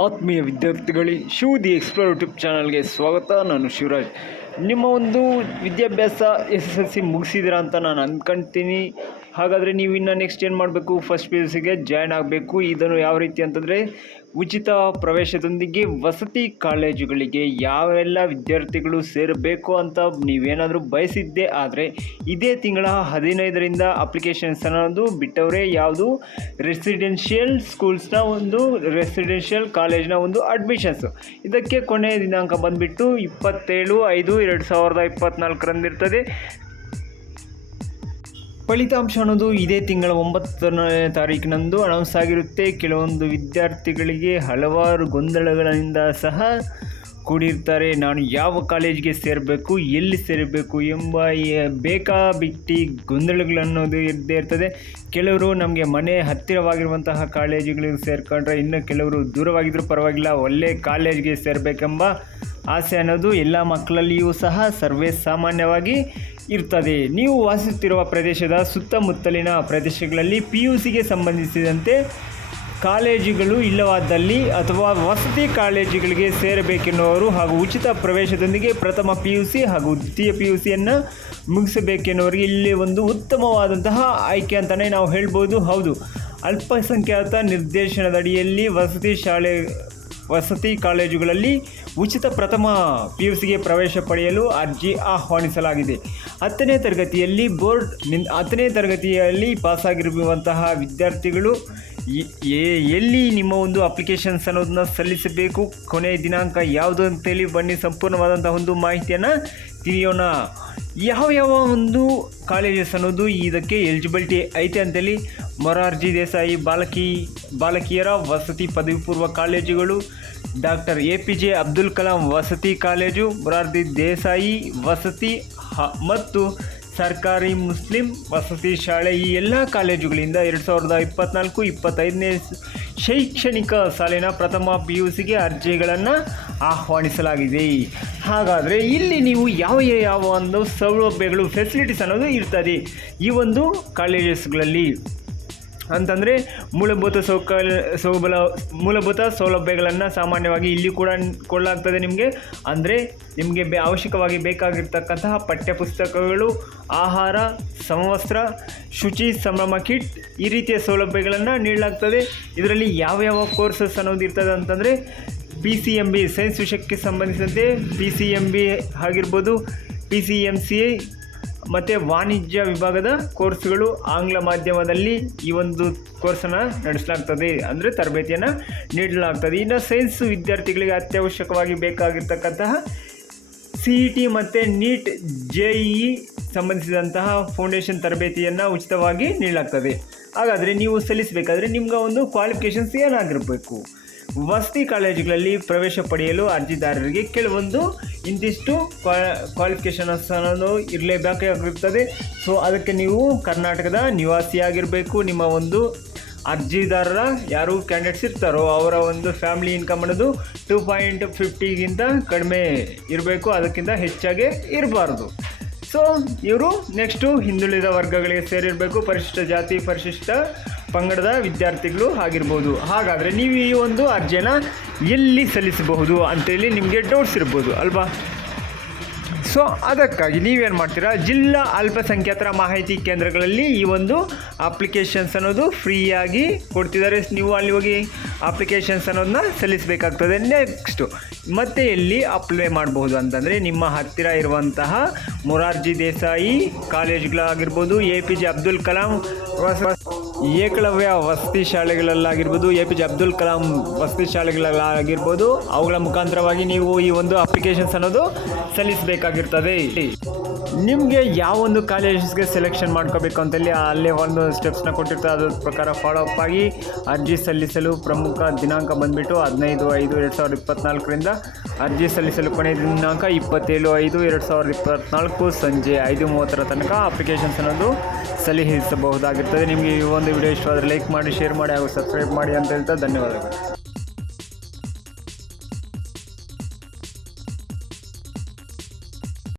ಆತ್ಮೀಯ ವಿದ್ಯಾರ್ಥಿಗಳೇ, Shiv the explore YouTube ಚಾನಲ್ಗೆ ಸ್ವಾಗತ. ನಾನು ಶಿವರಾಜ್. ನಿಮ್ಮ ಒಂದು ವಿದ್ಯಾಭ್ಯಾಸ SSLC ಮುಗಿಸಿದ್ದೀರಾ ಅಂತ ನಾನು ಅಂದ್ಕೊಳ್ತೀನಿ. ಹಾಗಾದರೆ ನೀವು ಇನ್ನು ನೆಕ್ಸ್ಟ್ ಏನು ಮಾಡಬೇಕು? ಫಸ್ಟ್ PUCಗೆ ಜಾಯ್ನ್ ಆಗಬೇಕು. ಇದನ್ನು ಯಾವ ರೀತಿ ಅಂತಂದರೆ, ಉಚಿತ ಪ್ರವೇಶದೊಂದಿಗೆ ವಸತಿ ಕಾಲೇಜುಗಳಿಗೆ ಯಾವೆಲ್ಲ ವಿದ್ಯಾರ್ಥಿಗಳು ಸೇರಬೇಕು ಅಂತ ನೀವೇನಾದರೂ ಬಯಸಿದ್ದೇ ಆದರೆ ಇದೇ ತಿಂಗಳ 15ರಿಂದ ಅಪ್ಲಿಕೇಶನ್ಸ್ ಅನ್ನೋದು ಬಿಟ್ಟವರೇ. ಯಾವುದು ರೆಸಿಡೆನ್ಷಿಯಲ್ ಸ್ಕೂಲ್ಸ್ನ ಒಂದು ರೆಸಿಡೆನ್ಷಿಯಲ್ ಕಾಲೇಜ್ನ ಒಂದು ಅಡ್ಮಿಷನ್ಸು. ಇದಕ್ಕೆ ಕೊನೆಯ ದಿನಾಂಕ ಬಂದುಬಿಟ್ಟು 27/5/2024 ಫಲಿತಾಂಶ ಅನ್ನೋದು ಇದೇ ತಿಂಗಳ 9ನೇ ತಾರೀಕಿನಂದು ಅನೌನ್ಸ್ ಆಗಿರುತ್ತೆ. ಕೆಲವೊಂದು ವಿದ್ಯಾರ್ಥಿಗಳಿಗೆ ಹಲವಾರು ಗೊಂದಲಗಳಿಂದ ಸಹ ಕೂಡಿರ್ತಾರೆ. ನಾನು ಯಾವ ಕಾಲೇಜಿಗೆ ಸೇರಬೇಕು, ಎಲ್ಲಿ ಸೇರಬೇಕು ಎಂಬ ಬೇಕಾಬಿಟ್ಟಿ ಗೊಂದಲಗಳನ್ನೋದು ಇದ್ದೇ ಇರ್ತದೆ. ಕೆಲವರು ನಮಗೆ ಮನೆ ಹತ್ತಿರವಾಗಿರುವಂತಹ ಕಾಲೇಜುಗಳಿಗೆ ಸೇರ್ಕೊಂಡ್ರೆ, ಇನ್ನು ಕೆಲವರು ದೂರವಾಗಿದ್ದರೂ ಪರವಾಗಿಲ್ಲ, ಒಳ್ಳೆಯ ಕಾಲೇಜಿಗೆ ಸೇರಬೇಕೆಂಬ ಆಸೆ ಅನ್ನೋದು ಎಲ್ಲ ಮಕ್ಕಳಲ್ಲಿಯೂ ಸಹ ಸರ್ವೇ ಸಾಮಾನ್ಯವಾಗಿ ಇರ್ತದೆ. ನೀವು ವಾಸಿಸುತ್ತಿರುವ ಪ್ರದೇಶದ ಸುತ್ತಮುತ್ತಲಿನ ಪ್ರದೇಶಗಳಲ್ಲಿ PUCಗೆ ಸಂಬಂಧಿಸಿದಂತೆ ಕಾಲೇಜುಗಳು ಇಲ್ಲವಾದಲ್ಲಿ ಅಥವಾ ವಸತಿ ಕಾಲೇಜುಗಳಿಗೆ ಸೇರಬೇಕೆನ್ನುವರು ಹಾಗೂ ಉಚಿತ ಪ್ರವೇಶದೊಂದಿಗೆ ಪ್ರಥಮ PUC ಹಾಗೂ ದ್ವಿತೀಯ PUCಯನ್ನು ಮುಗಿಸಬೇಕೆನ್ನುವರಿಗೆ ಇಲ್ಲಿ ಒಂದು ಉತ್ತಮವಾದಂತಹ ಆಯ್ಕೆ ಅಂತಲೇ ನಾವು ಹೇಳ್ಬೋದು. ಹೌದು, ಅಲ್ಪಸಂಖ್ಯಾತ ನಿರ್ದೇಶನದಡಿಯಲ್ಲಿ ವಸತಿ ಕಾಲೇಜುಗಳಲ್ಲಿ ಉಚಿತ ಪ್ರಥಮ PUCಗೆ ಪ್ರವೇಶ ಪಡೆಯಲು ಅರ್ಜಿ ಆಹ್ವಾನಿಸಲಾಗಿದೆ. 10ನೇ ತರಗತಿಯಲ್ಲಿ ಪಾಸಾಗಿರುವಂತಹ ವಿದ್ಯಾರ್ಥಿಗಳು ಎಲ್ಲಿ ನಿಮ್ಮ ಒಂದು ಅಪ್ಲಿಕೇಶನ್ಸ್ ಅನ್ನೋದನ್ನ ಸಲ್ಲಿಸಬೇಕು, ಕೊನೆಯ ದಿನಾಂಕ ಯಾವುದು ಅಂತೇಳಿ ಬನ್ನಿ ಸಂಪೂರ್ಣವಾದಂಥ ಒಂದು ಮಾಹಿತಿಯನ್ನು ತಿಳಿಯೋಣ. ಯಾವ ಒಂದು ಕಾಲೇಜಸ್ ಅನ್ನೋದು ಇದಕ್ಕೆ ಎಲಿಜಿಬಿಲಿಟಿ ಐತೆ ಅಂತೇಳಿ: ಮೊರಾರ್ಜಿ ದೇಸಾಯಿ ಬಾಲಕಿಯರ ವಸತಿ ಪದವಿ ಪೂರ್ವ ಕಾಲೇಜುಗಳು, ಡಾಕ್ಟರ್ APJ ಅಬ್ದುಲ್ ಕಲಾಂ ವಸತಿ ಕಾಲೇಜು, ಮೊರಾರ್ಜಿ ದೇಸಾಯಿ ವಸತಿ ಮತ್ತು ಸರ್ಕಾರಿ ಮುಸ್ಲಿಂ ವಸತಿ ಶಾಲೆ. ಈ ಎಲ್ಲ ಕಾಲೇಜುಗಳಿಂದ 2024-25ನೇ ಶೈಕ್ಷಣಿಕ ಸಾಲಿನ ಪ್ರಥಮ PUCಗೆ ಅರ್ಜಿಗಳನ್ನು ಆಹ್ವಾನಿಸಲಾಗಿದೆ. ಹಾಗಾದರೆ ಇಲ್ಲಿ ನೀವು ಯಾವ ಒಂದು ಸೌಲಭ್ಯಗಳು, ಫೆಸಿಲಿಟೀಸ್ ಅನ್ನೋದು ಇರ್ತದೆ ಈ ಒಂದು ಕಾಲೇಜಸ್ಗಳಲ್ಲಿ ಅಂತಂದರೆ, ಮೂಲಭೂತ ಸೌಲಭ್ಯಗಳನ್ನು ಸಾಮಾನ್ಯವಾಗಿ ಇಲ್ಲಿ ಕೂಡ ಕೊಡಲಾಗ್ತದೆ ನಿಮಗೆ. ಅಂದರೆ ನಿಮಗೆ ಅವಶ್ಯಕವಾಗಿ ಬೇಕಾಗಿರ್ತಕ್ಕಂತಹ ಪಠ್ಯಪುಸ್ತಕಗಳು, ಆಹಾರ, ಸಮವಸ್ತ್ರ, ಶುಚಿ, ಸಂಭ್ರಮ ಕಿಟ್, ಈ ರೀತಿಯ ಸೌಲಭ್ಯಗಳನ್ನು ನೀಡಲಾಗ್ತದೆ. ಇದರಲ್ಲಿ ಯಾವ ಕೋರ್ಸಸ್ ಅನ್ನೋದು ಇರ್ತದೆ ಅಂತಂದರೆ, PCMB ಸೈನ್ಸ್ ವಿಷಯಕ್ಕೆ ಸಂಬಂಧಿಸಿದಂತೆ PCMB ಆಗಿರ್ಬೋದು, PCMCA ಮತ್ತು ವಾಣಿಜ್ಯ ವಿಭಾಗದ ಕೋರ್ಸ್ಗಳು, ಆಂಗ್ಲ ಮಾಧ್ಯಮದಲ್ಲಿ ಈ ಒಂದು ಕೋರ್ಸನ್ನು ನಡೆಸಲಾಗ್ತದೆ, ಅಂದರೆ ತರಬೇತಿಯನ್ನು ನೀಡಲಾಗ್ತದೆ. ಇನ್ನು ಸೈನ್ಸ್ ವಿದ್ಯಾರ್ಥಿಗಳಿಗೆ ಅತ್ಯವಶ್ಯಕವಾಗಿ ಬೇಕಾಗಿರ್ತಕ್ಕಂತಹ CET ಮತ್ತು NEET JEE ಸಂಬಂಧಿಸಿದಂತಹ ಫೌಂಡೇಶನ್ ತರಬೇತಿಯನ್ನು ಉಚಿತವಾಗಿ ನೀಡಲಾಗ್ತದೆ. ಹಾಗಾದರೆ ನೀವು ಸಲ್ಲಿಸಬೇಕಾದ್ರೆ ನಿಮ್ಗೆ ಒಂದು ಕ್ವಾಲಿಫಿಕೇಷನ್ಸ್ ಏನಾಗಿರಬೇಕು? ವಸತಿ ಕಾಲೇಜುಗಳಲ್ಲಿ ಪ್ರವೇಶ ಪಡೆಯಲು ಅರ್ಜಿದಾರರಿಗೆ ಕೆಲವೊಂದು ಇಂತಿಷ್ಟು ಕ್ವಾಲಿಫಿಕೇಷನ್ಸ್ ಅನ್ನೋದು ಇರಲೇಬೇಕಾಗಿರ್ತದೆ. ಸೊ ಅದಕ್ಕೆ ನೀವು ಕರ್ನಾಟಕದ ನಿವಾಸಿಯಾಗಿರಬೇಕು. ನಿಮ್ಮ ಒಂದು ಅರ್ಜಿದಾರರ ಯಾರು ಕ್ಯಾಂಡಿಡೇಟ್ಸ್ ಇರ್ತಾರೋ ಅವರ ಒಂದು ಫ್ಯಾಮಿಲಿ ಇನ್ಕಮ್ ಅನ್ನೋದು 2.50ಗಿಂತ ಕಡಿಮೆ ಇರಬೇಕು, ಅದಕ್ಕಿಂತ ಹೆಚ್ಚಾಗಿ ಇರಬಾರ್ದು. ಸೊ ಇವರು ನೆಕ್ಸ್ಟು ಹಿಂದುಳಿದ ವರ್ಗಗಳಿಗೆ ಸೇರಿರಬೇಕು, ಪರಿಶಿಷ್ಟ ಜಾತಿ, ಪರಿಶಿಷ್ಟ ಪಂಗಡದ ವಿದ್ಯಾರ್ಥಿಗಳು ಆಗಿರ್ಬೋದು. ಹಾಗಾದರೆ ನೀವು ಈ ಒಂದು ಅರ್ಜಿಯನ್ನು ಎಲ್ಲಿ ಸಲ್ಲಿಸಬಹುದು ಅಂತೇಳಿ ನಿಮಗೆ ಡೌಟ್ಸ್ ಇರ್ಬೋದು ಅಲ್ವಾ? ಸೊ ಅದಕ್ಕಾಗಿ ನೀವೇನು ಮಾಡ್ತೀರಾ, ಜಿಲ್ಲಾ ಅಲ್ಪಸಂಖ್ಯಾತರ ಮಾಹಿತಿ ಕೇಂದ್ರಗಳಲ್ಲಿ ಈ ಒಂದು ಅಪ್ಲಿಕೇಶನ್ಸ್ ಅನ್ನೋದು ಫ್ರೀಯಾಗಿ ಕೊಡ್ತಿದ್ದಾರೆ. ನೀವು ಅಲ್ಲಿ ಹೋಗಿ ಅಪ್ಲಿಕೇಶನ್ಸ್ ಅನ್ನೋದನ್ನ ಸಲ್ಲಿಸಬೇಕಾಗ್ತದೆ. ನೆಕ್ಸ್ಟು ಮತ್ತೆ ಎಲ್ಲಿ ಅಪ್ಲೈ ಮಾಡಬಹುದು ಅಂತಂದರೆ, ನಿಮ್ಮ ಹತ್ತಿರ ಇರುವಂತಹ ಮೊರಾರ್ಜಿ ದೇಸಾಯಿ ಕಾಲೇಜುಗಳಾಗಿರ್ಬೋದು, APJ ಅಬ್ದುಲ್ ಕಲಾಂ ಏಕಲವ್ಯ ವಸತಿ ಶಾಲೆಗಳಲ್ಲಾಗಿರ್ಬೋದು, APJ ಅಬ್ದುಲ್ ಕಲಾಂ ವಸತಿ ಶಾಲೆಗಳಲ್ಲಾಗಿರ್ಬೋದು, ಅವುಗಳ ಮುಖಾಂತರವಾಗಿ ನೀವು ಈ ಒಂದು ಅಪ್ಲಿಕೇಶನ್ಸ್ ಅನ್ನೋದು ಸಲ್ಲಿಸಬೇಕಾಗಿರ್ತದೆ. ನಿಮಗೆ ಯಾವ ಒಂದು ಕಾಲೇಜಸ್ಗೆ ಸೆಲೆಕ್ಷನ್ ಮಾಡ್ಕೋಬೇಕು ಅಂತೇಳಿ ಅಲ್ಲೇ ಒಂದು ಸ್ಟೆಪ್ಸ್ನ ಕೊಟ್ಟಿರ್ತಾರೆ. ಅದರ ಪ್ರಕಾರ ಫಾಲೋ ಅಪ್ ಆಗಿ ಅರ್ಜಿ ಸಲ್ಲಿಸಲು ಪ್ರಮುಖ ದಿನಾಂಕ ಬಂದುಬಿಟ್ಟು 15/5/2024 ಅರ್ಜಿ ಸಲ್ಲಿಸಲು ಕೊನೆಯ ದಿನಾಂಕ 27/5/2024 ಸಂಜೆ 5:30 ತನಕ ಅಪ್ಲಿಕೇಶನ್ಸ್ ಅನ್ನೋದು ಸಲ್ಲಿಸಬಹುದಾಗಿರ್ತದೆ. ನಿಮಗೆ ಈ ಒಂದು ವಿಡಿಯೋ ಇಷ್ಟವಾದರೆ ಲೈಕ್ ಮಾಡಿ, ಶೇರ್ ಮಾಡಿ ಹಾಗೂ ಸಬ್ಸ್ಕ್ರೈಬ್ ಮಾಡಿ ಅಂತ ಹೇಳ್ತಾ ಧನ್ಯವಾದಗಳು.